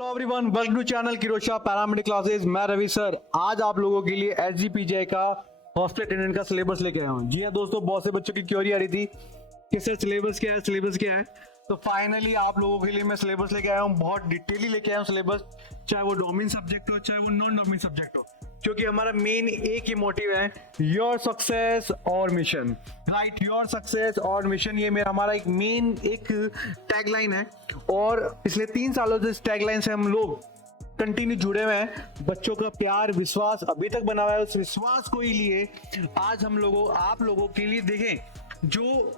Hello everyone, welcome to channel Kirosha paramedic classes. मैं Ravi sir आज आप लोगों के लिए एसजीपीजे का हॉस्टल अटेंडेंट का सिलेबस लेके आया हूँ। जी हाँ दोस्तों, बहुत से बच्चों की क्वेरी आ रही थी कि सर सिलेबस क्या है। तो फाइनली आप लोगों के लिए मैं सिलेबस लेके आया हूँ, बहुत डिटेली लेके आया हूँ सिलेबस, चाहे वो डोमेन सब्जेक्ट हो चाहे वो नॉन डोमेन सब्जेक्ट हो, क्योंकि हमारा मेन एक ही मोटिव है, योर सक्सेस और मिशन। राइट, योर सक्सेस और मिशन, ये मेरा हमारा एक मेन एक टैगलाइन है और पिछले 3 सालों से इस टैगलाइन से हम लोग कंटिन्यू जुड़े हुए हैं। बच्चों का प्यार विश्वास अभी तक बना हुआ है, उस विश्वास को ही लिए आज हम लोगों आप लोगों के लिए देखें जो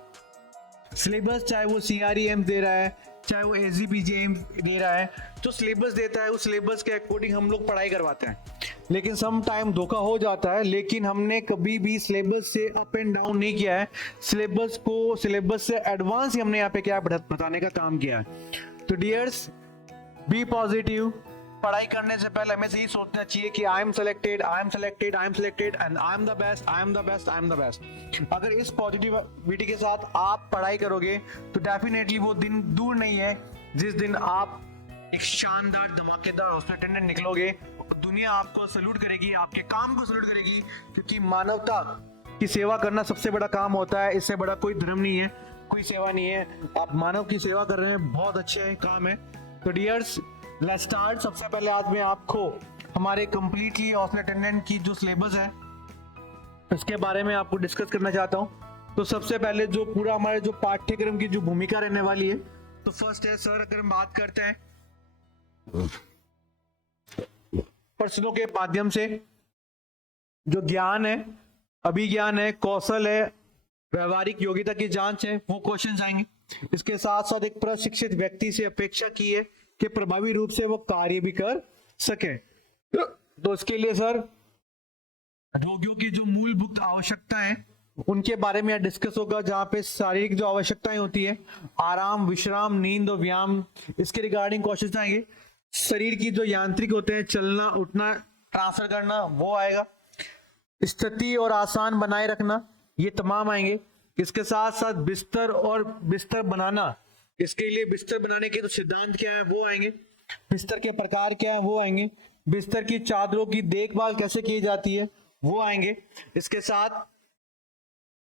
सिलेबस, चाहे वो CREM दे रहा है चाहे वो SGPJ दे रहा है, जो सिलेबस देता है उस सिलेबस के अकॉर्डिंग हम लोग पढ़ाई करवाते हैं। लेकिन सम टाइम धोखा हो जाता है, लेकिन हमने कभी भी सिलेबस से अप एंड डाउन नहीं किया है, सिलेबस से एडवांस ही हमने यहाँ पे क्या बताने का काम किया है। तो डियर्स, बी पॉजिटिव। पढ़ाई करने से पहले हमें यही सोचना चाहिए कि I am selected and I am the best. अगर इस पॉजिटिविटी के साथ आप पढ़ाई करोगे तो डेफिनेटली वो दिन दूर नहीं है जिस दिन आप एक शानदार धमाकेदार हॉस्टल अटेंडेंट निकलोगे। दुनिया आपको सैल्यूट करेगी, आपके काम को सैल्यूट करेगी, क्योंकि मानवता की सेवा करना सबसे बड़ा काम होता है। इससे बड़ा कोई धर्म नहीं है, कोई सेवा नहीं है। आप मानव की सेवा कर रहे हैं, बहुत अच्छे काम है। तो डियर्स, लेट्स स्टार्ट। सबसे पहले आज मैं आपको हमारे कंप्लीटली हॉस्टल अटेंडेंट की जो सिलेबस है इसके बारे में आपको डिस्कस करना चाहता हूं। तो सबसे पहले जो पूरा हमारे जो पाठ्यक्रम की जो भूमिका रहने वाली है, तो फर्स्ट है सर, अगर हम बात करते हैं प्रश्नों के माध्यम से, जो ज्ञान है, अभिज्ञान है, कौशल है, व्यवहारिक योग्यता की जांच है, वो क्वेश्चंस आएंगे। इसके साथ साथ एक प्रशिक्षित व्यक्ति से अपेक्षा की है कि प्रभावी रूप से वो कार्य भी कर सके। तो इसके लिए सर रोगियों की जो मूलभूत आवश्यकता है उनके बारे में डिस्कस होगा, जहां पे शारीरिक जो आवश्यकताएं होती है, आराम, विश्राम, नींद और व्यायाम, इसके रिगार्डिंग क्वेश्चन आएंगे। शरीर की जो यांत्रिक होते हैं, चलना उठना ट्रांसफर करना, वो आएगा। स्थिति और आसान बनाए रखना, ये तमाम आएंगे। इसके साथ साथ बिस्तर बनाना, इसके लिए बिस्तर बनाने के तो सिद्धांत क्या है वो आएंगे। बिस्तर के प्रकार क्या है वो आएंगे। बिस्तर की चादरों की देखभाल कैसे की जाती है वो आएंगे। इसके साथ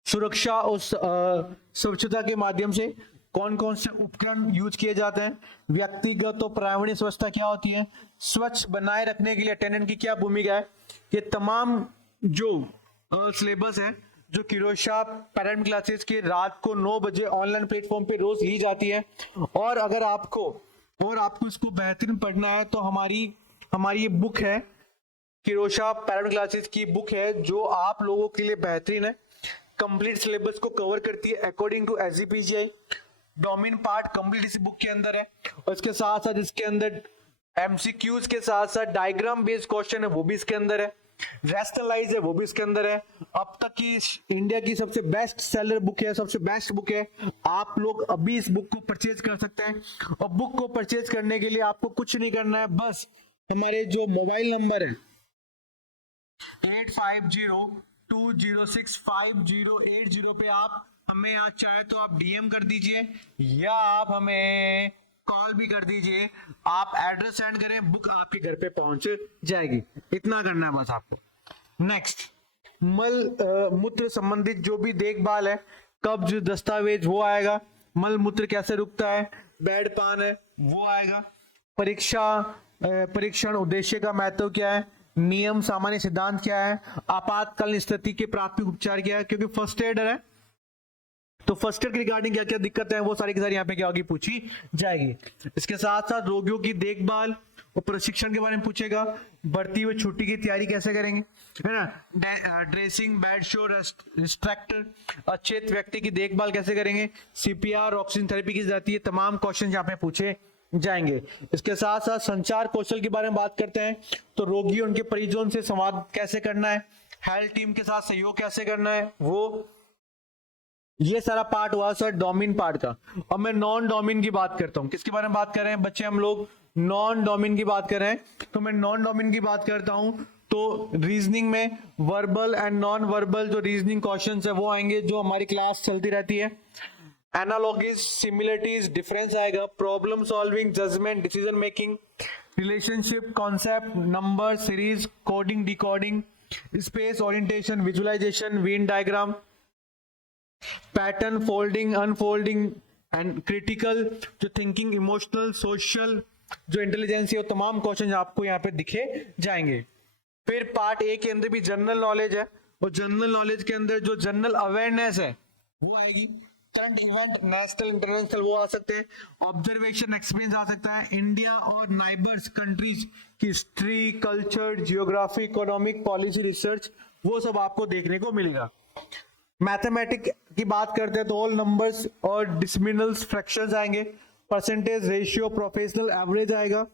सुरक्षा और स्वच्छता के माध्यम से कौन कौन से उपकरण यूज किए जाते हैं, व्यक्तिगत और प्राइमरी स्वच्छता क्या होती है, स्वच्छ बनाए रखने के लिए अटेंडेंट की क्या भूमिका है, ये तमाम जो सिलेबस है जो किरोशा पैरामेडिक क्लासेस की रात को 9 बजे ऑनलाइन प्लेटफॉर्म पे रोज ली जाती है। और अगर आपको इसको बेहतरीन पढ़ना है तो हमारी ये बुक है, किरोशा पैरामेडिक क्लासेस की बुक है, जो आप लोगों के लिए बेहतरीन है। कंप्लीट सिलेबस को कवर करती है according to SGPJ। Domain part complete इस बुक के अंदर है, और इसके साथ साथ इसके अंदर MCQs के साथ साथ डायग्राम बेस्ड क्वेश्चन है वो भी इसके अंदर है, रैशनलाइज है वो भी इसके अंदर है। अब तक की इंडिया की सबसे बेस्ट सेलर बुक है, सबसे बेस्ट बुक है। आप लोग अभी इस बुक को परचेज कर सकते हैं, और बुक को परचेज करने के लिए आपको कुछ नहीं करना है, बस हमारे जो मोबाइल नंबर है 8502065080 पे आप हमें आज चाहे तो आप DM कर दीजिए या आप हमें कॉल भी कर दीजिए। आप एड्रेस सेंड करें, बुक आपके घर पे पहुंच जाएगी। इतना करना है बस आपको। नेक्स्ट, मूत्र संबंधित जो भी देखभाल है, कब्ज, दस्तावेज, वो आएगा। मल मूत्र कैसे रुकता है, बेड पान है वो आएगा। परीक्षण उद्देश्य का महत्व क्या है, नियम सामान्य सिद्धांत क्या है, आपातकालीन स्थिति के प्राथमिक उपचार क्या है, क्योंकि फर्स्ट एडर है तो फर्स्ट एड के रिगार्डिंग क्या क्या दिक्कत है वो सारी की सारी यहाँ पे क्या होगी, पूछी जाएगी। इसके साथ साथ रोगियों की देखभाल और प्रशिक्षण के बारे में पूछेगा। बढ़ती हुई छुट्टी की तैयारी कैसे करेंगे, है ना, ड्रेसिंग, बेड शो, रिस्ट्रक्टर, अचेत व्यक्ति की देखभाल कैसे करेंगे, CPR, ऑक्सीजन थेरेपी की जाती है, तमाम क्वेश्चन यहाँ पे पूछे जाएंगे। इसके साथ साथ संचार कौशल के बारे में बात करते हैं, तो रोगी उनके परिजन से संवाद कैसे करना है, हेल्थ टीम के साथ सहयोग कैसे करना है, वो ये सारा पार्ट हुआ सर डोमेन पार्ट का। अब मैं नॉन डोमेन की बात करता हूं। किसके बारे में बात कर रहे हैं बच्चे, हम लोग नॉन डोमेन की बात कर रहे हैं। तो मैं नॉन डोमेन की बात करता हूं, तो रीजनिंग में वर्बल एंड नॉन वर्बल जो रीजनिंग क्वेश्चंस है वो आएंगे, जो हमारी क्लास चलती रहती है। एनालॉजीज, सिमिलरिटीज, डिफरेंस आएगा, problem solving, judgement, decision making, relationship, concept, number, series, coding, decoding, space orientation, visualisation, Venn diagram, pattern, folding, unfolding and critical, जो थिंकिंग, इमोशनल, सोशल, जो इंटेलिजेंस है, वो तमाम क्वेश्चन आपको यहाँ पे दिखे जाएंगे। फिर पार्ट ए के अंदर भी जनरल नॉलेज है, और जनरल नॉलेज के अंदर जो जनरल अवेयरनेस है वो आएगी। करंट इवेंट, नेशनल, इंटरनेशनल, वो आ सकते हैं। ऑब्जर्वेशन, एक्सपीरियंस आ सकता है। इंडिया और नाइबर्स कंट्रीज की history, culture, geography, economic, policy, research, वो सब आपको देखने को मिलेगा। मैथमेटिक की बात करते हैं तो ऑल नंबर्स और डिसिमिनल्स, फ्रैक्शंस आएंगे। परसेंटेज, रेशियो, प्रोफेशनल, एवरेज आएगा।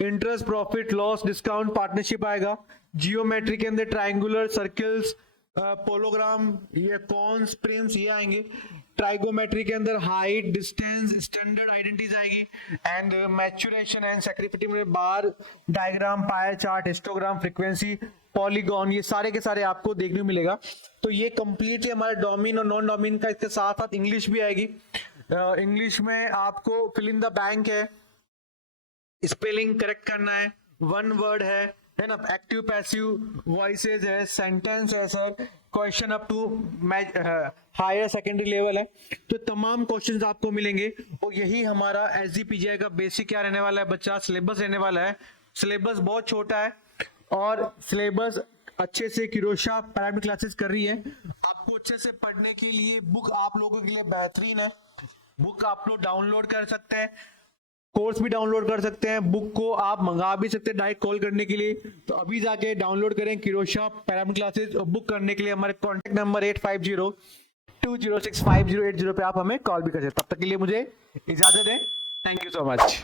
Interest, profit, loss, discount, partnership आएगा। जियोमेट्री के अंदर ट्राइंगुलर, सर्कल्स, पोलोग्राम, ये कॉन्स, प्रिम्स, ये आएंगे। ट्राइगोमेट्री के अंदर हाइट, डिस्टेंस, स्टैंडर्ड आइडेंटिटीज आएगी। एंड मैच्योरेशन एंड सेक्रिफिटी में bar diagram, pie chart, histogram, frequency, polygon, ये सारे के सारे आपको देखने को मिलेगा। तो ये कंप्लीटली हमारे डोमेन और नॉन डोमेन का, इसके साथ साथ इंग्लिश भी आएगी। इंग्लिश में आपको फिल इन द बैंक है, स्पेलिंग करेक्ट करना है, वन वर्ड है ना, एक्टिव पैसिव वॉइसेज है, सेंटेंस है sir, question up to higher secondary level है। तो तमाम क्वेश्चंस आपको मिलेंगे, और यही हमारा एसजीपीजीआई का बेसिक क्या रहने वाला है बच्चा, सिलेबस रहने वाला है। सिलेबस बहुत छोटा है, और सिलेबस अच्छे से किरोशा प्राइवेट क्लासेस कर रही है। आपको अच्छे से पढ़ने के लिए बुक आप लोगों के लिए बेहतरीन है। बुक आप लोग डाउनलोड कर सकते हैं, कोर्स भी डाउनलोड कर सकते हैं, बुक को आप मंगा भी सकते हैं डायरेक्ट कॉल करने के लिए। तो अभी जाके डाउनलोड करें किरोशा पैरामिड क्लासेस, और बुक करने के लिए हमारे कॉन्टैक्ट नंबर 8502065080 पे आप हमें कॉल भी कर सकते हैं। तब तक के लिए मुझे इजाजत दें। Thank you so much.